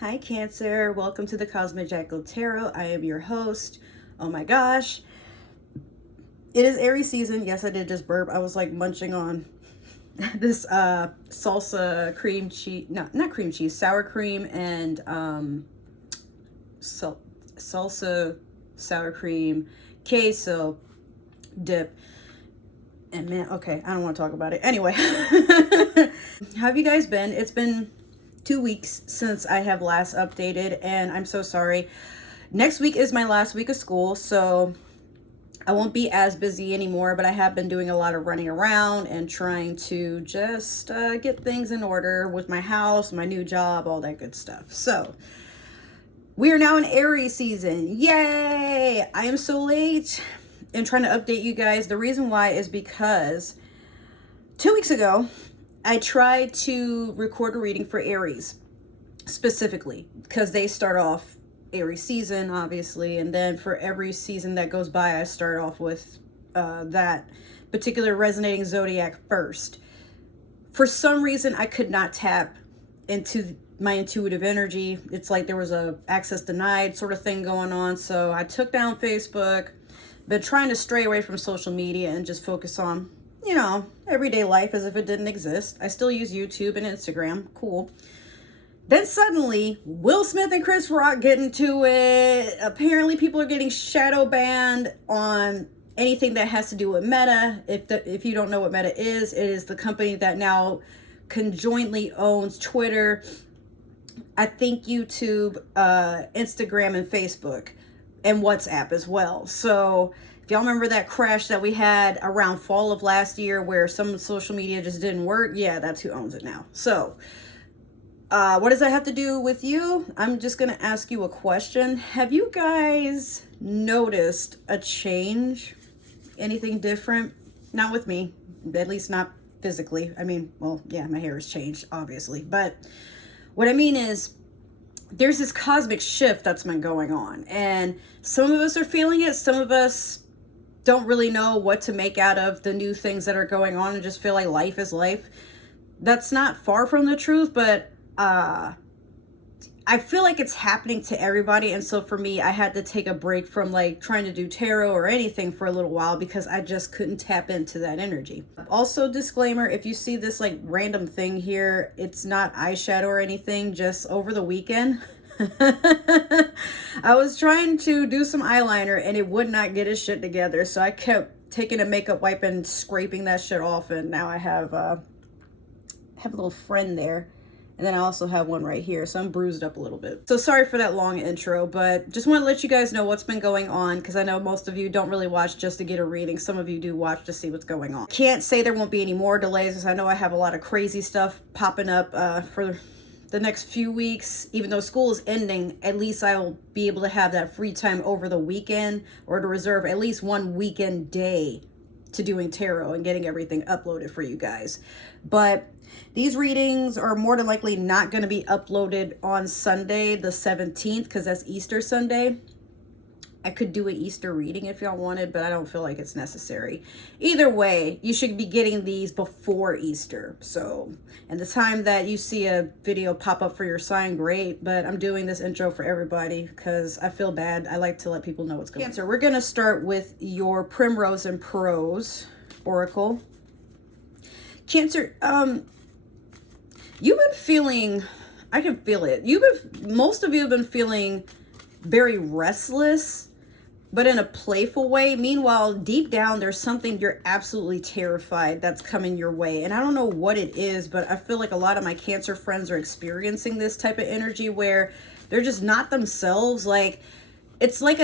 Hi Cancer, welcome to the Cosmic Jackal Tarot. I am your host. Oh my gosh. It is Aries season. Yes, I did just burp. I was like munching on this salsa cream cheese, no, not cream cheese, sour cream and salsa sour cream queso dip. And man, okay, I don't want to talk about it. Anyway, how have you guys been? It's been 2 weeks since I have last updated, and I'm so sorry. Next week is my last week of school, so I won't be as busy anymore, but I have been doing a lot of running around and trying to just get things in order with my house, my new job, all that good stuff. So we are now in Aries season. Yay! I am so late in trying to update you guys. The reason why is because 2 weeks ago, I tried to record a reading for Aries specifically because they start off Aries season, obviously. And then for every season that goes by, I start off with that particular resonating zodiac first. For some reason, I could not tap into my intuitive energy. It's like there was a access denied sort of thing going on. So I took down Facebook, been trying to stray away from social media and just focus on, you know, everyday life as if it didn't exist. I still use YouTube and Instagram. Cool. Then suddenly, Will Smith and Chris Rock get into it. Apparently, people are getting shadow banned on anything that has to do with Meta. If you don't know what Meta is, it is the company that now conjointly owns Twitter, I think YouTube, Instagram, and Facebook, and WhatsApp as well. So if y'all remember that crash that we had around fall of last year where some social media just didn't work, yeah, that's who owns it now. So what does that have to do with you? I'm just going to ask you a question. Have you guys noticed a change? Anything different? Not with me, at least not physically. I mean, well, yeah, my hair has changed, obviously. But what I mean is, there's this cosmic shift that's been going on. And some of us are feeling it. Some of us don't really know what to make out of the new things that are going on and just feel like life is life. That's not far from the truth, but I feel like it's happening to everybody. And so for me, I had to take a break from like trying to do tarot or anything for a little while because I just couldn't tap into that energy. Also, disclaimer, if you see this like random thing here, it's not eyeshadow or anything. Just over the weekend, I was trying to do some eyeliner and it would not get its shit together. So I kept taking a makeup wipe and scraping that shit off. And now I have a little friend there. And then I also have one right here, so I'm bruised up a little bit. So sorry for that long intro, but just want to let you guys know what's been going on, because I know most of you don't really watch just to get a reading. Some of you do watch to see what's going on. Can't say there won't be any more delays, because I know I have a lot of crazy stuff popping up for the next few weeks. Even though school is ending, at least I'll be able to have that free time over the weekend, or to reserve at least one weekend day to doing tarot and getting everything uploaded for you guys. But these readings are more than likely not going to be uploaded on Sunday the 17th because that's Easter Sunday. I could do an Easter reading if y'all wanted, but I don't feel like it's necessary. Either way, you should be getting these before Easter. So, and the time that you see a video pop up for your sign, great. But I'm doing this intro for everybody because I feel bad. I like to let people know what's going on. Cancer, we're going to start with your Primrose and Prose Oracle. Cancer, you've been feeling, I can feel it. Most of you have been feeling very restless, but in a playful way. Meanwhile, deep down, there's something you're absolutely terrified that's coming your way. And I don't know what it is, but I feel like a lot of my Cancer friends are experiencing this type of energy where they're just not themselves. Like, it's like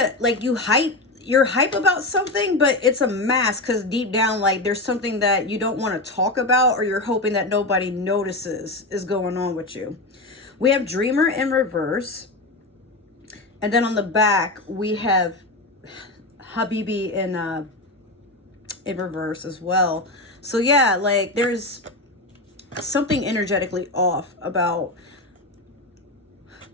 you're hype about something, but it's a mask because deep down, like, there's something that you don't want to talk about or you're hoping that nobody notices is going on with you. We have Dreamer in reverse. And then on the back, we have Habibi in reverse as well. So yeah, like, there's something energetically off about...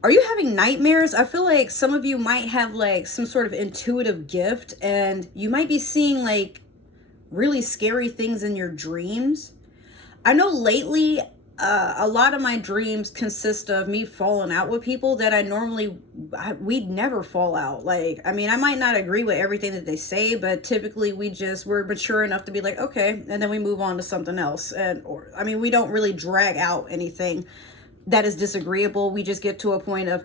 Are you having nightmares? I feel like some of you might have like some sort of intuitive gift and you might be seeing like really scary things in your dreams. I know lately a lot of my dreams consist of me falling out with people that we'd never fall out. Like, I mean, I might not agree with everything that they say, but typically we're mature enough to be like, okay, and then we move on to something else. I mean, we don't really drag out anything that is disagreeable. We just get to a point of,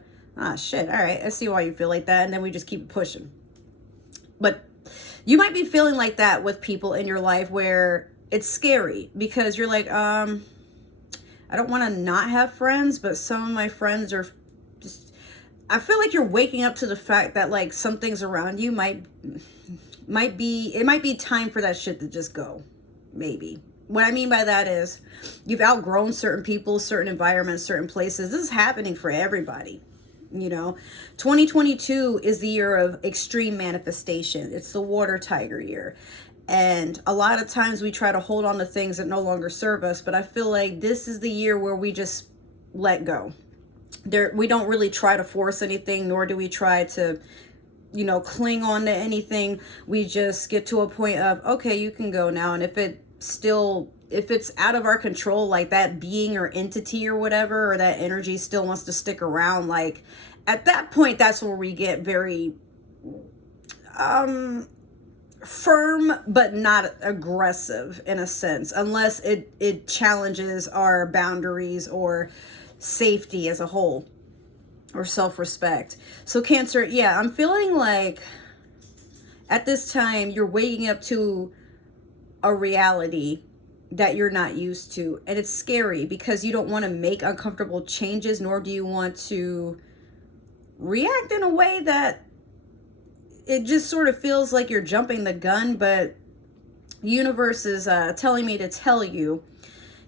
shit, all right, I see why you feel like that, and then we just keep pushing. But you might be feeling like that with people in your life where it's scary because you're like, I don't want to not have friends, but some of my friends are just, I feel like you're waking up to the fact that like some things around you might be time for that shit to just go. Maybe. What I mean by that is you've outgrown certain people, certain environments, certain places. This is happening for everybody. 2022 is the year of extreme manifestation. It's the water tiger year. And a lot of times we try to hold on to things that no longer serve us, but I feel like this is the year where we just let go. We don't really try to force anything, nor do we try to, cling on to anything. We just get to a point of, okay, you can go now. And if it's out of our control, like that being or entity or whatever, or that energy still wants to stick around, like at that point, that's where we get very, firm but not aggressive in a sense, unless it challenges our boundaries or safety as a whole or self-respect. So Cancer, yeah, I'm feeling like at this time you're waking up to a reality that you're not used to, and it's scary because you don't want to make uncomfortable changes, nor do you want to react in a way that it just sort of feels like you're jumping the gun. But the universe is telling me to tell you,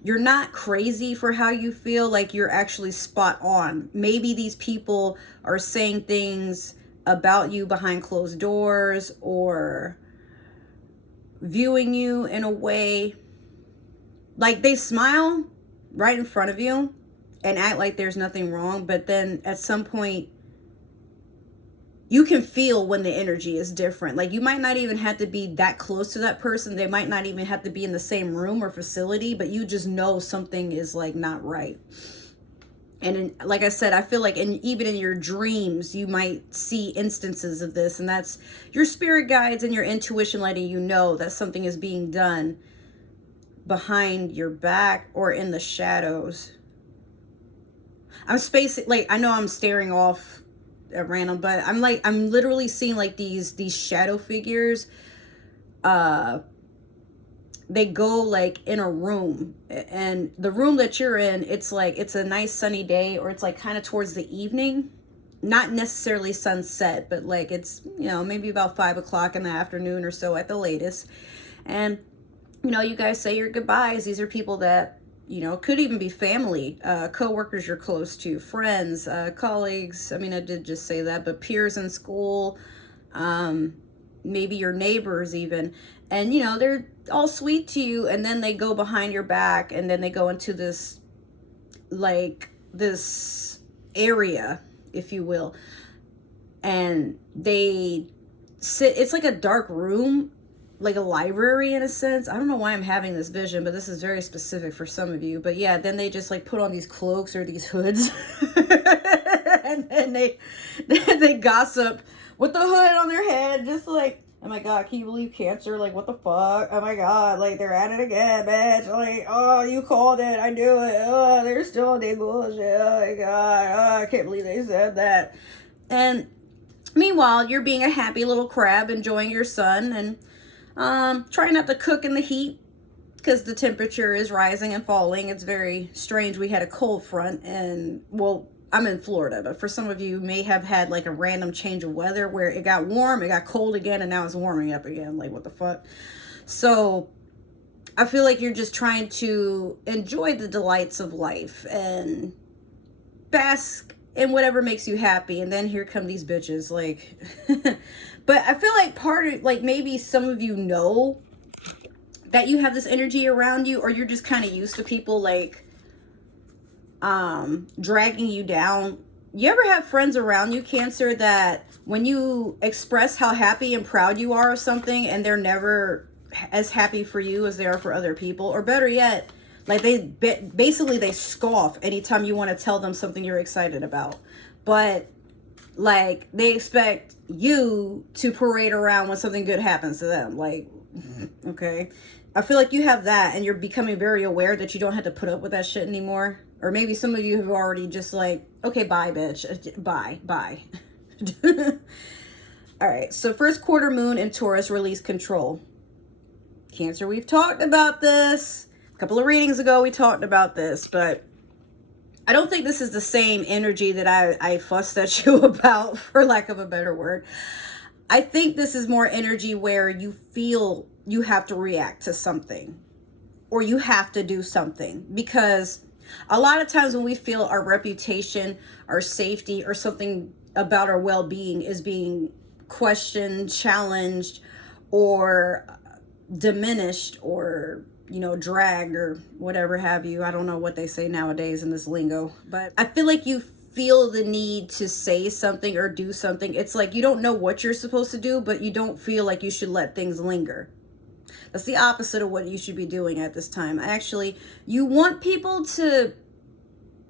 you're not crazy for how you feel. Like, you're actually spot on. Maybe these people are saying things about you behind closed doors or viewing you in a way, like they smile right in front of you and act like there's nothing wrong, but then at some point you can feel when the energy is different. Like, you might not even have to be that close to that person. They might not even have to be in the same room or facility, but you just know something is like not right. And like I said, I feel like even in your dreams, you might see instances of this, and that's your spirit guides and your intuition letting you know that something is being done behind your back or in the shadows. I know I'm staring off at random, but I'm literally seeing like these shadow figures. They go like in a room, and the room that you're in, it's a nice sunny day, or it's like kind of towards the evening, not necessarily sunset, but like it's, maybe about 5 o'clock in the afternoon or so at the latest. And, you guys say your goodbyes. These are people that, could even be family, co-workers you're close to, friends, colleagues. I mean, I did just say that, but peers in school, maybe your neighbors even. And, they're all sweet to you, and then they go behind your back, and then they go into this area, if you will, and they sit, it's like a dark room, like a library in a sense. I don't know why I'm having this vision, but this is very specific for some of you. But yeah, then they just like put on these cloaks or these hoods and then they gossip with the hood on their head, just like, oh my God, can you believe Cancer? Like, what the fuck? Oh my God, like, they're at it again, bitch. Like, oh, you called it. I knew it. Oh, they're still on their bullshit. Oh my God. Oh, I can't believe they said that. And meanwhile, you're being a happy little crab, enjoying your sun, and trying not to cook in the heat because the temperature is rising and falling. It's very strange. We had a cold front, and, well, I'm in Florida, but for some of you may have had like a random change of weather where it got warm, it got cold again, and now it's warming up again. Like, what the fuck? So I feel like you're just trying to enjoy the delights of life and bask in whatever makes you happy. And then here come these bitches, like, but I feel like part of, like, maybe some of you know that you have this energy around you, or you're just kind of used to people like dragging you down. You ever have friends around you, Cancer, that when you express how happy and proud you are of something, and they're never as happy for you as they are for other people? Or better yet, Like basically they scoff anytime you want to tell them something you're excited about. But like they expect you to parade around when something good happens to them. Like, okay. I feel like you have that and you're becoming very aware that you don't have to put up with that shit anymore. Or maybe some of you have already just like, okay, bye, bitch. Bye. All right. So first quarter moon in Taurus, release control. Cancer, we've talked about this. A couple of readings ago, we talked about this, but I don't think this is the same energy that I fussed at you about, for lack of a better word. I think this is more energy where you feel you have to react to something or you have to do something, because a lot of times when we feel our reputation, our safety, or something about our well-being is being questioned, challenged, or diminished, or dragged, or whatever have you. I don't know what they say nowadays in this lingo, but I feel like you feel the need to say something or do something. It's like you don't know what you're supposed to do, but you don't feel like you should let things linger. That's the opposite of what you should be doing at this time. Actually, you want people to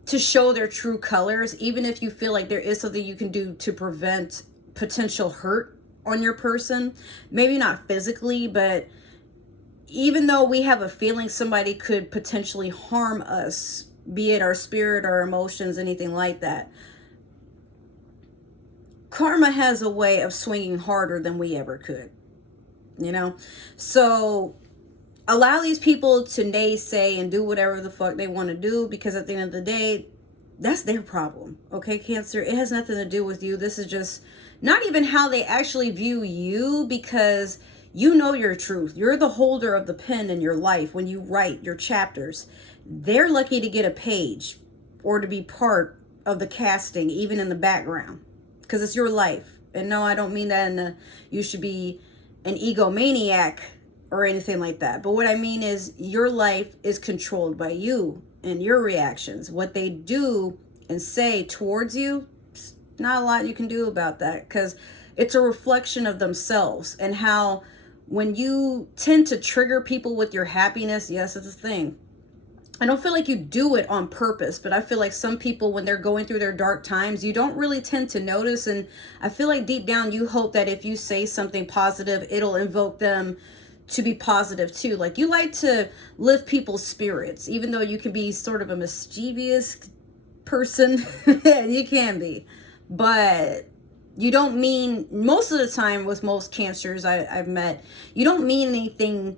show their true colors, even if you feel like there is something you can do to prevent potential hurt on your person. Maybe not physically, but even though we have a feeling somebody could potentially harm us, be it our spirit, our emotions, anything like that, karma has a way of swinging harder than we ever could, So allow these people to naysay and do whatever the fuck they want to do, because at the end of the day, that's their problem. Okay, Cancer, it has nothing to do with you. This is just not even how they actually view you, because you know your truth. You're the holder of the pen in your life when you write your chapters. They're lucky to get a page or to be part of the casting, even in the background, because it's your life. And no, I don't mean that you should be an egomaniac or anything like that. But what I mean is your life is controlled by you and your reactions. What they do and say towards you, not a lot you can do about that, because it's a reflection of themselves. And how when you tend to trigger people with your happiness, yes, it's a thing. I don't feel like you do it on purpose, but I feel like some people, when they're going through their dark times, you don't really tend to notice. And I feel like deep down you hope that if you say something positive, it'll invoke them to be positive too. Like, you like to lift people's spirits, even though you can be sort of a mischievous person. You can be, but you don't mean, most of the time with most Cancers I've met, you don't mean anything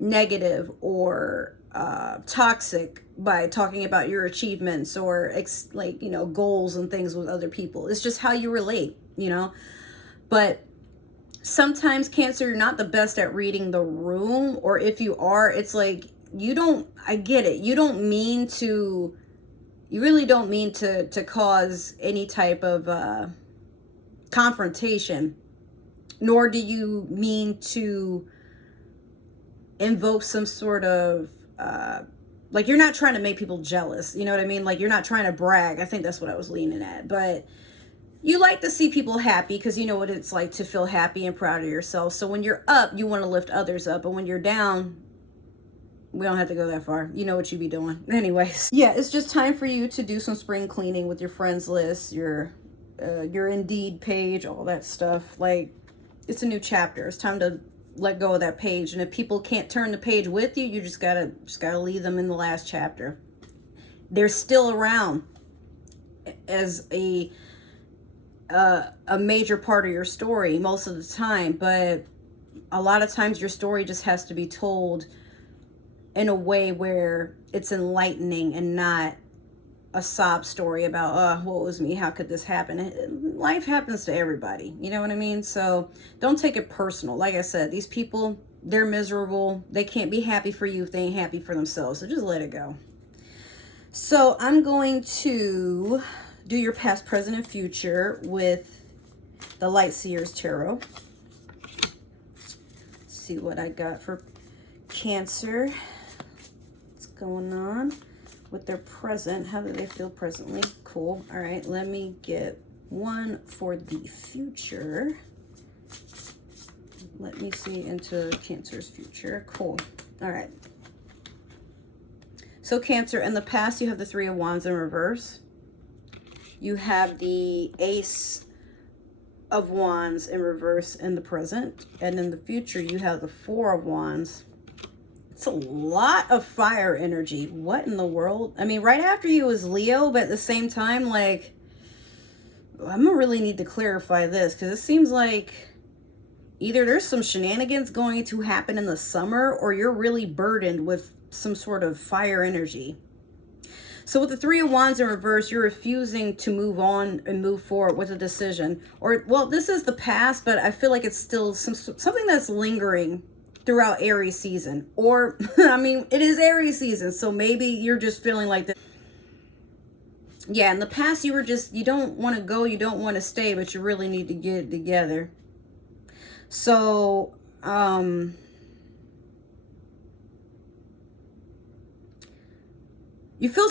negative or toxic by talking about your achievements or goals and things with other people. It's just how you relate, But sometimes, Cancer, you're not the best at reading the room, or if you are, it's like I get it. You really don't mean to cause any type of confrontation, nor do you mean to invoke some sort of you're not trying to make people jealous, you know what I mean? Like, you're not trying to brag. I think that's what I was leaning at. But you like to see people happy, because you know what it's like to feel happy and proud of yourself. So when you're up, you want to lift others up, and when you're down, we don't have to go that far. You know what you be doing. Anyways, yeah, it's just time for you to do some spring cleaning with your friends list, your Indeed page, all that stuff. Like, it's a new chapter. It's time to let go of that page. And if people can't turn the page with you, you just gotta leave them in the last chapter. They're still around as a major part of your story most of the time, but a lot of times your story just has to be told in a way where it's enlightening and not a sob story about, what was me? How could this happen? Life happens to everybody. You know what I mean? So don't take it personal. Like I said, these people, they're miserable. They can't be happy for you if they ain't happy for themselves. So just let it go. So I'm going to do your past, present, and future with the Light Seers Tarot. Let's see what I got for Cancer. What's going on with their present? How do they feel presently? Cool. All right, let me get one for the future. Let me see into Cancer's future. Cool. All right. So Cancer, in the past, you have the Three of Wands in reverse. You have the Ace of Wands in reverse in the present. And in the future, you have the Four of Wands. It's a lot of fire energy. What in the world? I mean, right after you is Leo, but at the same time, like, I'm gonna really need to clarify this, because it seems like either there's some shenanigans going to happen in the summer, or you're really burdened with some sort of fire energy. So with the Three of Wands in reverse, you're refusing to move on and move forward with a decision. Or, well, this is the past, but I feel like it's still something that's lingering throughout Aries season. Or, I mean, it is Aries season, so maybe you're just feeling like that. Yeah, in the past, you were just, you don't want to go, you don't want to stay, but you really need to get it together. So, you feel,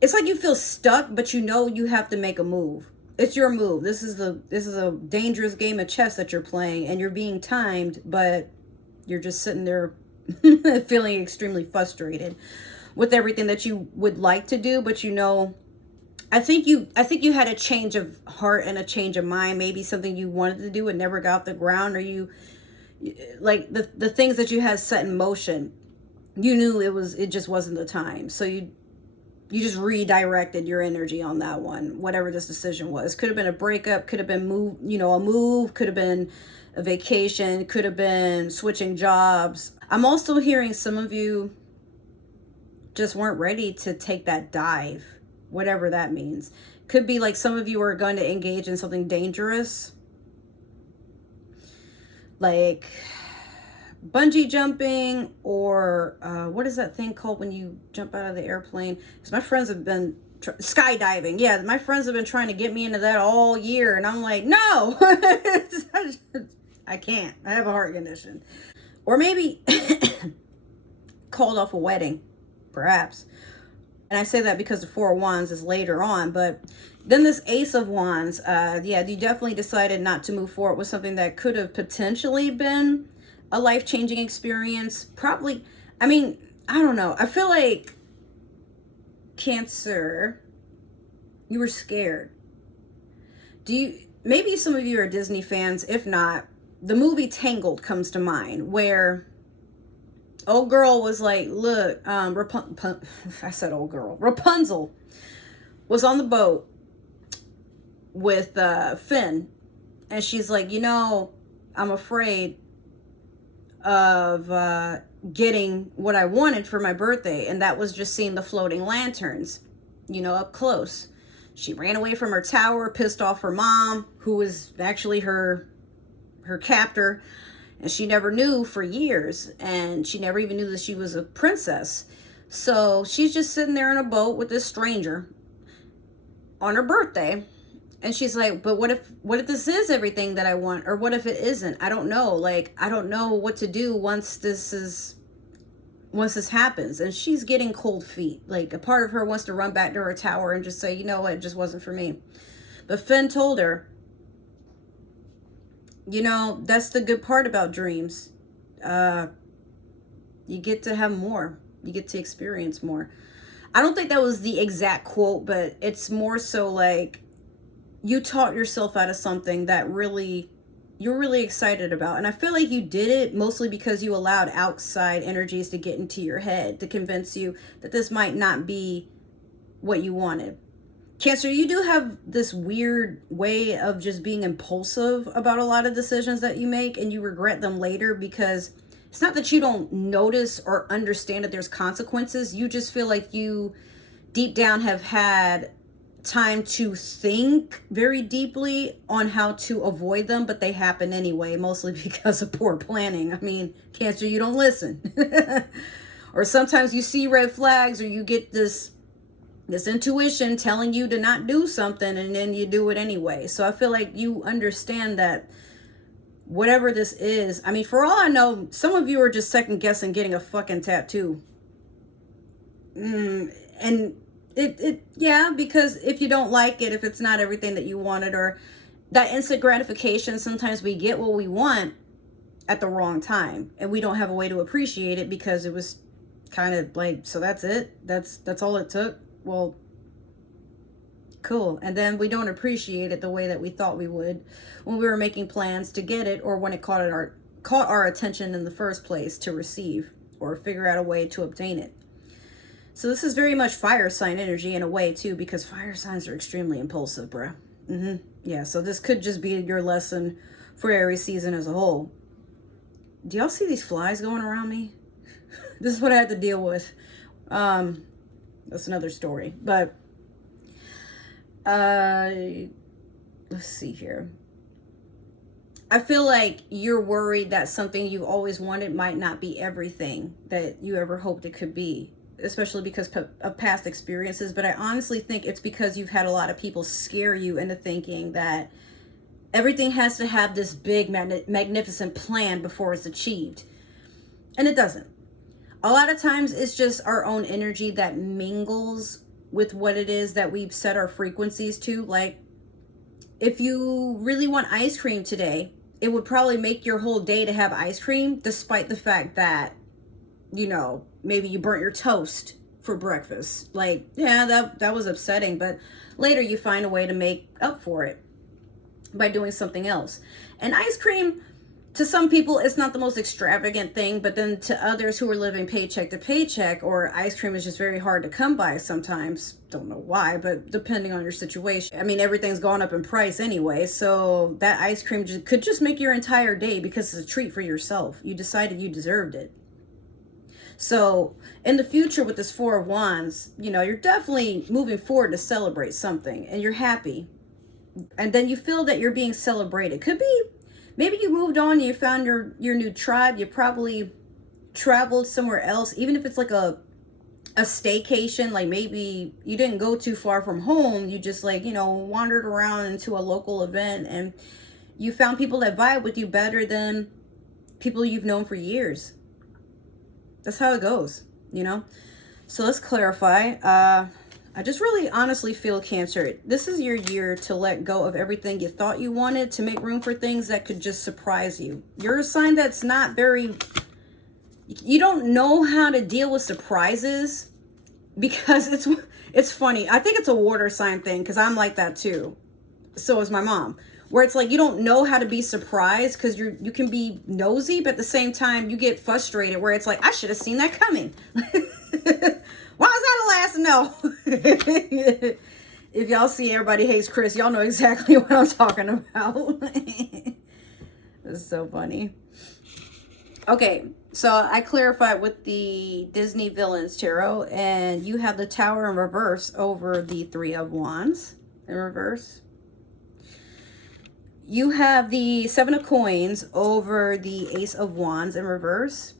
it's like you feel stuck, but you know you have to make a move. It's your move. This is a dangerous game of chess that you're playing, and you're being timed, but you're just sitting there feeling extremely frustrated with everything that you would like to do, but you know, I think you had a change of heart and a change of mind, maybe something you wanted to do and never got off the ground, or you, like, the things that you had set in motion, you knew it just wasn't the time. So you just redirected your energy on that one, whatever this decision was. Could have been a breakup, could have been a move, could have been a vacation, could have been switching jobs. I'm also hearing some of you just weren't ready to take that dive, whatever that means. Could be like some of you are going to engage in something dangerous, like bungee jumping, or what is that thing called when you jump out of the airplane? Because my friends have been skydiving. Yeah, my friends have been trying to get me into that all year, and I'm like, no. I can't. I have a heart condition. Or maybe called off a wedding, perhaps. And I say that because the Four of Wands is later on, but then this Ace of Wands, yeah, you definitely decided not to move forward with something that could have potentially been a life-changing experience. Probably, I mean, I don't know. I feel like Cancer, you were scared. Maybe some of you are Disney fans. If not, the movie Tangled comes to mind, where old girl was like, look, I said old girl. Rapunzel was on the boat with Finn, and she's like, you know, I'm afraid of getting what I wanted for my birthday, and that was just seeing the floating lanterns, you know, up close. She ran away from her tower, pissed off her mom, who was actually her captor, and she never knew for years, and she never even knew that she was a princess. So she's just sitting there in a boat with this stranger on her birthday, and she's like, but what if this is everything that I want, or what if it isn't? I don't know. Like, I don't know what to do once this happens. And she's getting cold feet. Like, a part of her wants to run back to her tower and just say, you know what, it just wasn't for me. But Finn told her, you know, that's the good part about dreams. You get to have more. You get to experience more. I don't think that was the exact quote, but it's more so like, you taught yourself out of something that you're really excited about. And I feel like you did it mostly because you allowed outside energies to get into your head to convince you that this might not be what you wanted. Cancer, you do have this weird way of just being impulsive about a lot of decisions that you make, and you regret them later, because it's not that you don't notice or understand that there's consequences. You just feel like you deep down have had time to think very deeply on how to avoid them, but they happen anyway, mostly because of poor planning. I mean, Cancer, you don't listen. Or sometimes you see red flags, or you get this intuition telling you to not do something, and then you do it anyway. So I feel like you understand that whatever this is, I mean, for all I know, some of you are just second guessing getting a fucking tattoo. And yeah, because if you don't like it, if it's not everything that you wanted, or that instant gratification, sometimes we get what we want at the wrong time, and we don't have a way to appreciate it because it was kind of like, so that's it? That's all it took? Well, cool. And then we don't appreciate it the way that we thought we would when we were making plans to get it, or when it caught our attention in the first place to receive or figure out a way to obtain it. So this is very much fire sign energy in a way too, because fire signs are extremely impulsive, bruh. Yeah, so this could just be your lesson for Aries season as a whole. Do y'all see these flies going around me? This is what I had to deal with. That's another story. But let's see here. I feel like you're worried that something you've always wanted might not be everything that you ever hoped it could be, especially because of past experiences. But I honestly think it's because you've had a lot of people scare you into thinking that everything has to have this big, magnificent plan before it's achieved. And it doesn't. A lot of times it's just our own energy that mingles with what it is that we've set our frequencies to. Like, if you really want ice cream today, it would probably make your whole day to have ice cream, despite the fact that, you know, maybe you burnt your toast for breakfast. Like, yeah, that was upsetting, but later you find a way to make up for it by doing something else. And ice cream, to some people, it's not the most extravagant thing, but then to others who are living paycheck to paycheck, or ice cream is just very hard to come by sometimes. Don't know why, but depending on your situation. I mean, everything's gone up in price anyway, so that ice cream could just make your entire day because it's a treat for yourself. You decided you deserved it. So in the future with this Four of Wands, you know, you're definitely moving forward to celebrate something, and you're happy. And then you feel that you're being celebrated. Could be, maybe you moved on, you found your new tribe, you probably traveled somewhere else, even if it's like a staycation, like maybe you didn't go too far from home, you just, like, you know, wandered around into a local event and you found people that vibe with you better than people you've known for years. That's how it goes, you know? So let's clarify. I just really honestly feel, Cancer, this is your year to let go of everything you thought you wanted, to make room for things that could just surprise you. You're a sign that's not very, you don't know how to deal with surprises, because it's funny. I think it's a water sign thing, because I'm like that too. So is my mom, where it's like you don't know how to be surprised, because you can be nosy, but at the same time you get frustrated, where it's like, I should have seen that coming. Why is that a last no? If y'all see Everybody Hates Chris, y'all know exactly what I'm talking about. It's so funny. Okay, so I clarified with the Disney Villains Tarot, and you have the Tower in reverse over the Three of Wands in reverse. You have the Seven of Coins over the Ace of Wands in reverse.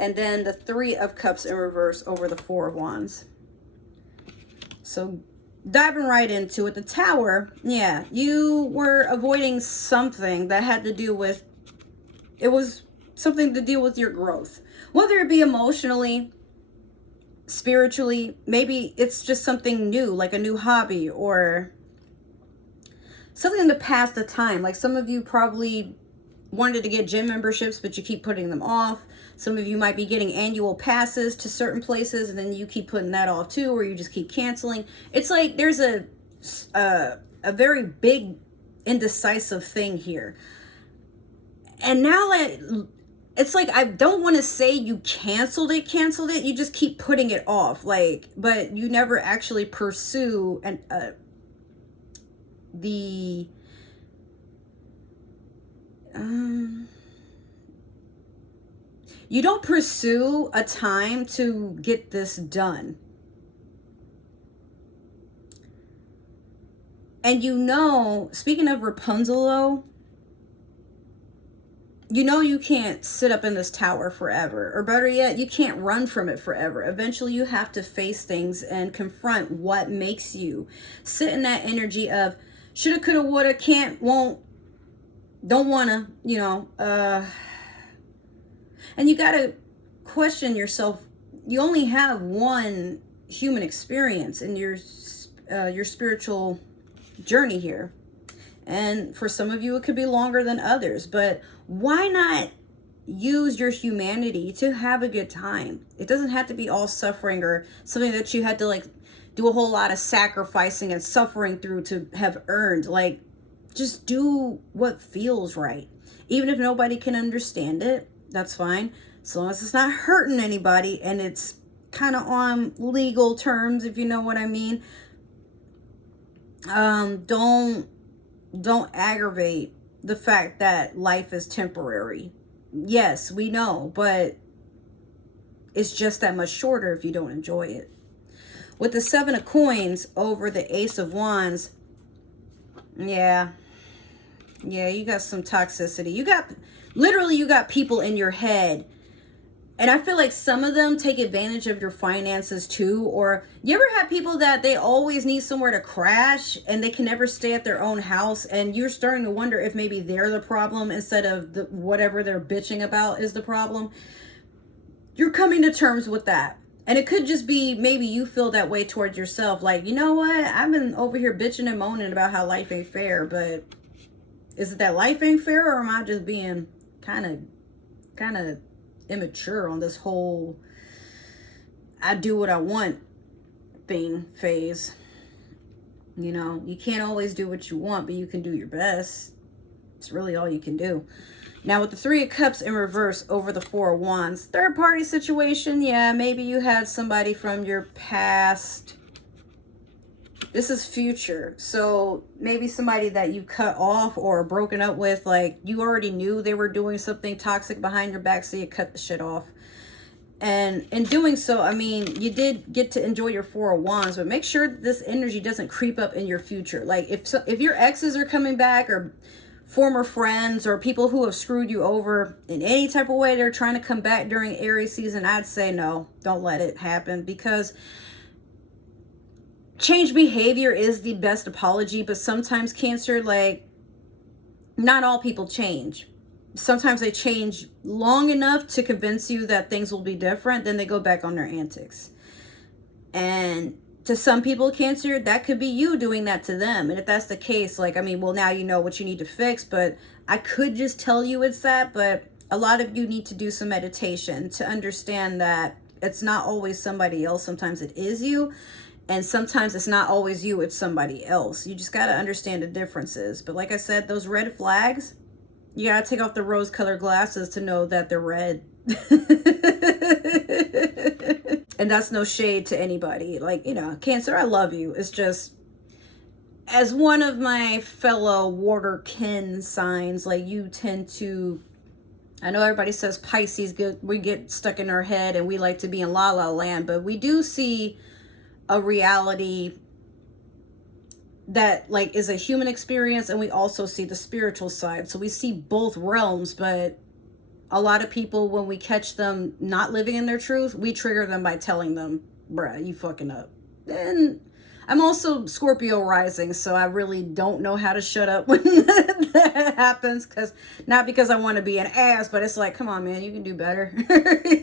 And then the Three of Cups in reverse over the Four of Wands. So diving right into it, the Tower, yeah, you were avoiding something that had to do with, it was something to deal with your growth. Whether it be emotionally, spiritually, maybe it's just something new, like a new hobby, or something to pass the time. Like some of you probably wanted to get gym memberships, but you keep putting them off. Some of you might be getting annual passes to certain places, and then you keep putting that off too, or you just keep canceling. It's like there's a very big indecisive thing here. And now it's like, I don't want to say you canceled it. You just keep putting it off, like, but you never actually pursue you don't pursue a time to get this done. And you know, speaking of Rapunzel, you know you can't sit up in this tower forever. Or better yet, you can't run from it forever. Eventually you have to face things and confront what makes you sit in that energy of shoulda, coulda, woulda, can't, won't, don't wanna, you know, and you gotta question yourself. You only have one human experience in your spiritual journey here. And for some of you, it could be longer than others. But why not use your humanity to have a good time. It doesn't have to be all suffering or something that you had to like do a whole lot of sacrificing and suffering through to have earned. Like, just do what feels right. Even if nobody can understand it, that's fine. As long as it's not hurting anybody and it's kind of on legal terms, if you know what I mean. Don't aggravate the fact that life is temporary. Yes, we know, but it's just that much shorter if you don't enjoy it. With the 7 of Coins over the Ace of Wands, yeah, you got some toxicity. You got people in your head. And I feel like some of them take advantage of your finances too. Or you ever have people that they always need somewhere to crash and they can never stay at their own house, and you're starting to wonder if maybe they're the problem instead of whatever they're bitching about is the problem. You're coming to terms with that. And it could just be maybe you feel that way towards yourself. Like, you know what? I've been over here bitching and moaning about how life ain't fair, but is it that life ain't fair, or am I just being kind of immature on this whole I do what I want phase? You know, you can't always do what you want, but you can do your best. It's really all you can do. Now with the 3 of Cups in reverse over the 4 of Wands, third party situation. Yeah, maybe you had somebody from your past. This is future. So maybe somebody that you cut off or broken up with, like you already knew they were doing something toxic behind your back, so you cut the shit off. And in doing so, I mean, you did get to enjoy your 4 of Wands, but make sure that this energy doesn't creep up in your future. Like if your exes are coming back, or former friends, or people who have screwed you over in any type of way, they're trying to come back during Aries season, I'd say no, don't let it happen, because change behavior is the best apology. But sometimes, Cancer, like, not all people change. Sometimes they change long enough to convince you that things will be different, then they go back on their antics. And to some people, Cancer, that could be you doing that to them. And if that's the case, like, I mean, well, now you know what you need to fix, but I could just tell you it's that. But a lot of you need to do some meditation to understand that it's not always somebody else. Sometimes it is you. And sometimes it's not always you, it's somebody else. You just got to understand the differences. But like I said, those red flags, you got to take off the rose-colored glasses to know that they're red. And that's no shade to anybody. Like, you know, Cancer, I love you. It's just, as one of my fellow water kin signs, like, you tend to, I know everybody says Pisces, we get stuck in our head and we like to be in la la land, but we do see a reality that like is a human experience, and we also see the spiritual side. So we see both realms, but a lot of people, when we catch them not living in their truth, we trigger them by telling them, bruh, you fucking up. And I'm also Scorpio rising, so I really don't know how to shut up when that happens, not because I want to be an ass, but it's like, come on, man, you can do better.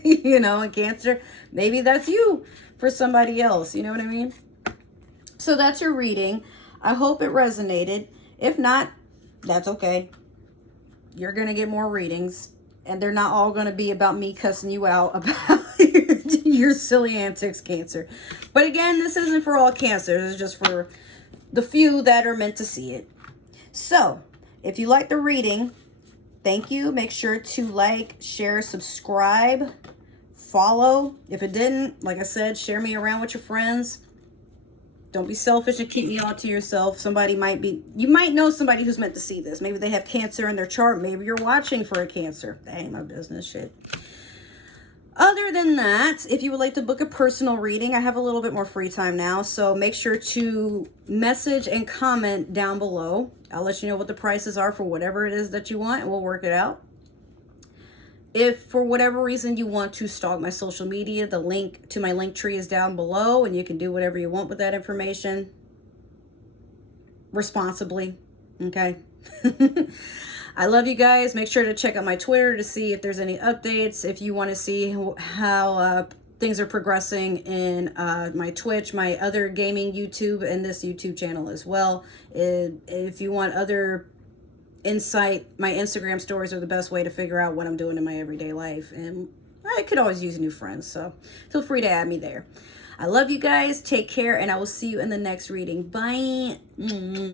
You know, and Cancer, maybe that's you for somebody else, you know what I mean? So that's your reading. I hope it resonated. If not, that's okay. You're gonna get more readings, and they're not all gonna be about me cussing you out about your silly antics, Cancer. But again, this isn't for all Cancer. This is just for the few that are meant to see it. So if you like the reading, thank you. Make sure to like, share, subscribe, follow. If it didn't, like I said, share me around with your friends. Don't be selfish and keep me all to yourself. You might know somebody who's meant to see this. Maybe they have Cancer in their chart. Maybe you're watching for a Cancer. That ain't my business, shit. Other than that, if you would like to book a personal reading, I have a little bit more free time now. So make sure to message and comment down below. I'll let you know what the prices are for whatever it is that you want, and we'll work it out. If for whatever reason you want to stalk my social media, the link to my link tree is down below, and you can do whatever you want with that information responsibly. Okay. I love you guys. Make sure to check out my Twitter to see if there's any updates. If you want to see how things are progressing in my Twitch, my other gaming YouTube, and this YouTube channel as well. If you want other insight. My Instagram stories are the best way to figure out what I'm doing in my everyday life. And I could always use new friends, so feel free to add me there. I love you guys. Take care, and I will see you in the next reading. Bye.